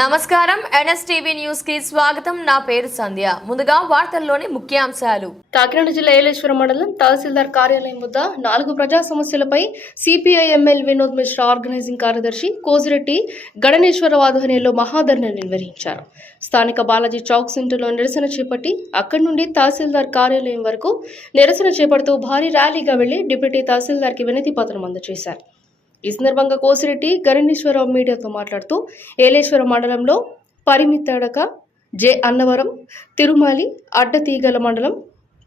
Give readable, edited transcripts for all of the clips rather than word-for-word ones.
నమస్కారం NSTV news కి స్వాగతం. నా పేరు సంధ్య. ముందుగా వార్తల్లోని ముఖ్యాంశాలు. కాకినాడ జిల్లా ఏలేశ్వరం మండలం తహసీల్దార్ కార్యాలయం వద్ద 4 ప్రజా సమస్యలపై CPI MLA Vinod Mishra organizing కార్యదర్శి కోజిరెడ్డి గణేశ్వరరావు ఆధ్వర్యంలో మహాధర్నా నిర్వహించారు. స్థానిక బాలాజీ చౌక్ సెంటర్లో నిరసన చేపట్టి అక్కడి నుండి తహసీల్దార్ కార్యాలయం వరకు నిరసన చేపడుతూ భారీ ర్యాలీగా వెళ్లి డిప్యూటీ తహసీల్దార్కి వినతి పత్రం అందజేశారు. ఈ సందర్భంగా కోసిరెడ్డి గణేశ్వరరావు మీడియాతో మాట్లాడుతూ ఏలేశ్వరం మండలంలో పరిమితడక, జె అన్నవరం, తిరుమలి, అడ్డతీగల మండలం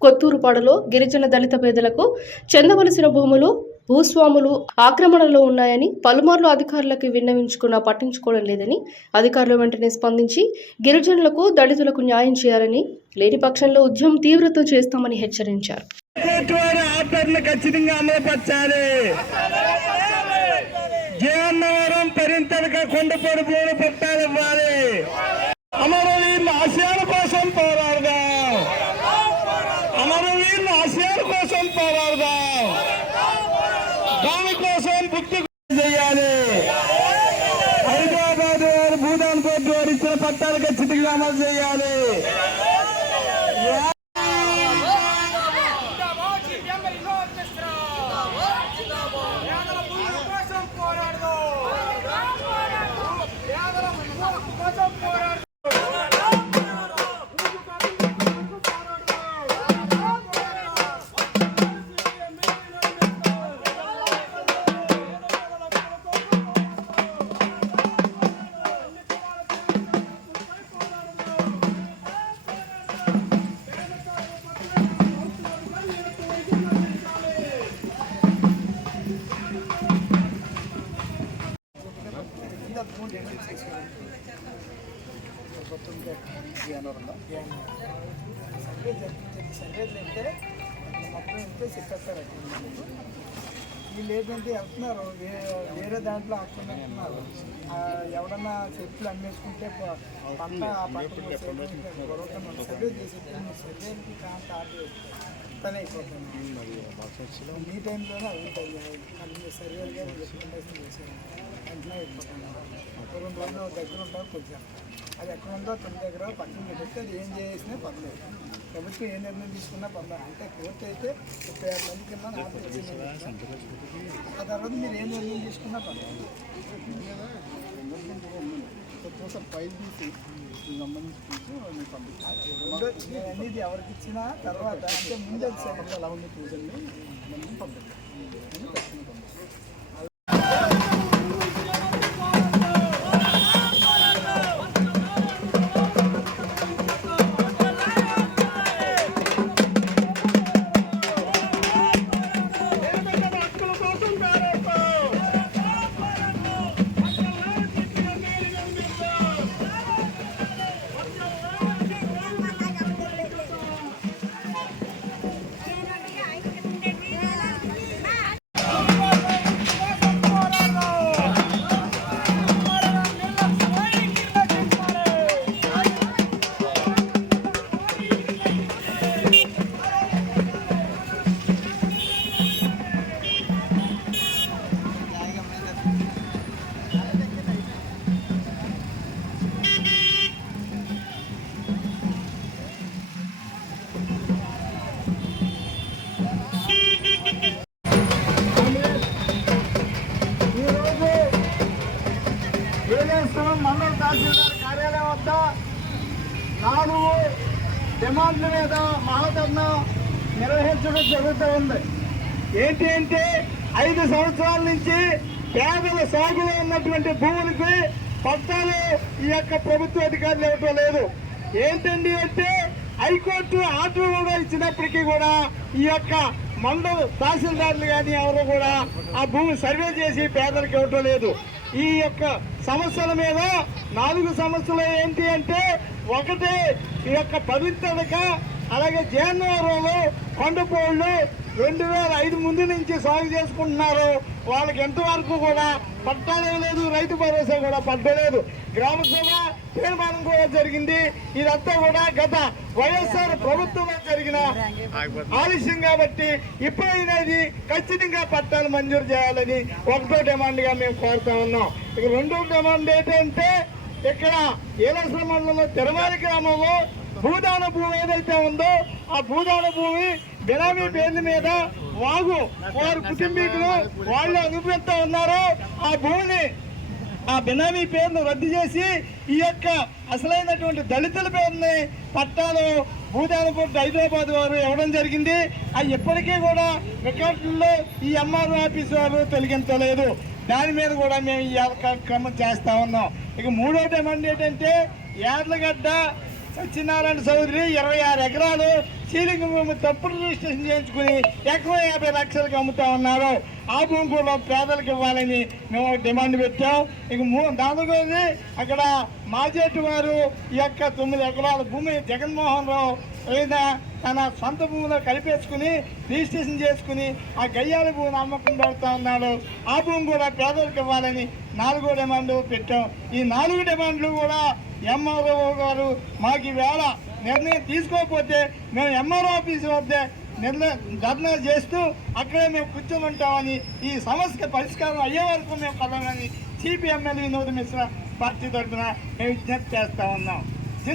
కొత్తూరుపాడులో గిరిజన దళిత పేదలకు చెందవలసిన భూములు భూస్వాములు ఆక్రమణలో ఉన్నాయని పలుమార్లు అధికారులకు విన్నవించుకున్నా పట్టించుకోవడం లేదని, అధికారులు వెంటనే స్పందించి గిరిజనులకు దళితులకు న్యాయం చేయాలని, లేని పక్షంలో ఉద్యమం తీవ్రత చేస్తామని హెచ్చరించారు. జయన్నవరం పరింతలక కొండపొడి భూమి పట్టాలు ఇవ్వాలి. అమరవీరుల ఆశయాల కోసం పోరాడదాం. అమరవీరుల ఆశయాల కోసం పోరాడదాం. దానికోసం బుద్ధి చేయాలి. హైదరాబాద్ వారు భూదాన్ కోర్టు వారు ఇచ్చిన పట్టాలు ఖచ్చితంగా అమలు చేయాలి. సర్వేలు అయితే మొత్తం ఇంతే చెప్పేస్తారండి. వీళ్ళు ఏంటంటే వెళ్తున్నారు వేరే దాంట్లో ఆక్రమిస్తున్నారు. ఎవడన్నా చెట్లు అమ్మేసుకుంటే పంట ఆ పంట సర్వే చేసి సర్వేకి కాంటాక్ట్ పని అయిపోతుంది. ఈ టైంలోనే అన్ని సర్వేలుగా రికమెండేషన్ చేశారు. వెంటనే అయిపోతుంది. 2 రోజులు దగ్గర ఉంటారు కొంచెం. అది ఎక్కడ ఉందో తొలి దగ్గర పక్కన పెడితే అది ఏం చేసినా పర్లేదు. ప్రభుత్వం ఏ నిర్ణయం తీసుకున్నా పర్లేదు. అంటే కోర్టు అయితే 36 మంది కింద ఆ తర్వాత మీరు ఏ నిర్ణయం తీసుకున్నా పర్లేదు. ఫైల్ తీసి సంబంధించి పంపిస్తాను. అనేది ఎవరికి ఇచ్చినా తర్వాత అంటే ముందు అది సైడ్ ఎలా ఉంది పూజల్ని మనం పంపిస్తాం. మండల తహసీల్దార్ కార్యాలయం వద్ద 4 డిమాండ్ల మీద మహాధర్నా నిర్వహించడం జరుగుతూ ఉంది. ఏంటి అంటే 5 సంవత్సరాల నుంచి పేదల సాగులో ఉన్నటువంటి భూములకి పట్టాలు ఈ యొక్క ప్రభుత్వ అధికారులు ఇవ్వటం లేదు. ఏంటండి అంటే హైకోర్టు ఆర్డర్ కూడా ఇచ్చినప్పటికీ కూడా ఈ యొక్క మండల తహసీల్దారులు కానీ ఎవరు కూడా ఆ భూమి సర్వే చేసి పేదలకు ఇవ్వటం లేదు. ఈ యొక్క సమస్యల మీద 4 సమస్యలు ఏంటి అంటే, ఒకటి ఈ యొక్క పవిత్రక, అలాగే జయన్నవరంలో కొండపోళ్ళు 2005 ముందు నుంచి సాగు చేసుకుంటున్నారు. వాళ్ళకి ఎంతవరకు కూడా పట్టాలు లేదు, రైతు భరోసా కూడా పట్టలేదు. గ్రామ సభ తీర్మానం కూడా జరిగింది. ఇదంతా కూడా గత వైఎస్ఆర్ ప్రభుత్వంలో జరిగిన ఆలస్యం కాబట్టి ఇప్పుడైనా ఇది ఖచ్చితంగా పట్టాలు మంజూరు చేయాలని ఒకటో డిమాండ్గా మేము కోరుతా ఉన్నాం. ఇక రెండో డిమాండ్ ఏంటంటే ఇక్కడ ఏలసల మండలంలో తిరుమల గ్రామంలో భూదాన భూమి ఏదైతే ఉందో ఆ భూదాన భూమి బినామీ పేర్ల మీద వాగు వారి కుటుంబీకులు వాళ్ళు అనుభవిస్తూ ఉన్నారో ఆ భూమిని ఆ బినామీ పేరును రద్దు చేసి ఈ యొక్క అసలైనటువంటి దళితుల పేరుని పట్టాలు భూదానపూర్ హైదరాబాద్ వారు ఇవ్వడం జరిగింది. అది ఇప్పటికీ కూడా రికార్డుల్లో ఈ ఎంఆర్ఓ ఆఫీస్ వారు తొలగించలేదు. దాని మీద కూడా మేము ఈ కార్యక్రమం చేస్తా ఉన్నాం. ఇక మూడో డిమాండ్ ఏంటంటే యార్లగడ్డ సత్యనారాయణ చౌదరి 26 ఎకరాలు సీలింగ్ భూమి తప్పుడు రిజిస్ట్రేషన్ చేయించుకుని ఎకరం 50 లక్షలకు అమ్ముతా ఉన్నారు. ఆ భూమి కూడా పేదలకు ఇవ్వాలని మేము డిమాండ్ పెట్టాం. ఇక నాలుగోది అక్కడ మాజేటి వారు ఈ యొక్క 9 ఎకరాల భూమి జగన్మోహన్ రావు ఏదైనా తన సొంత భూమిలో కలిపేసుకుని రిజిస్ట్రేషన్ చేసుకుని ఆ గయ్యాల భూమిని అమ్మకం పెడతా ఉన్నాడు. ఆ భూమి కూడా పేదలకు ఇవ్వాలని 4వ డిమాండ్ పెట్టాం. ఈ 4 డిమాండ్లు కూడా ఎంఆర్ఓ గారు మాకు ఈవేళ నిర్ణయం తీసుకోకపోతే మేము ఎంఆర్ఓ ఆఫీస్ వద్ద ధర్నా చేస్తూ అక్కడే మేము కూర్చొని ఉంటామని, ఈ సమస్య పరిష్కారం అయ్యే వరకు మేము కలవని సిపిఎంఎల్ వినోద్ మిశ్రా పార్టీ తరఫున మేము విజ్ఞప్తి చేస్తా ఉన్నాం.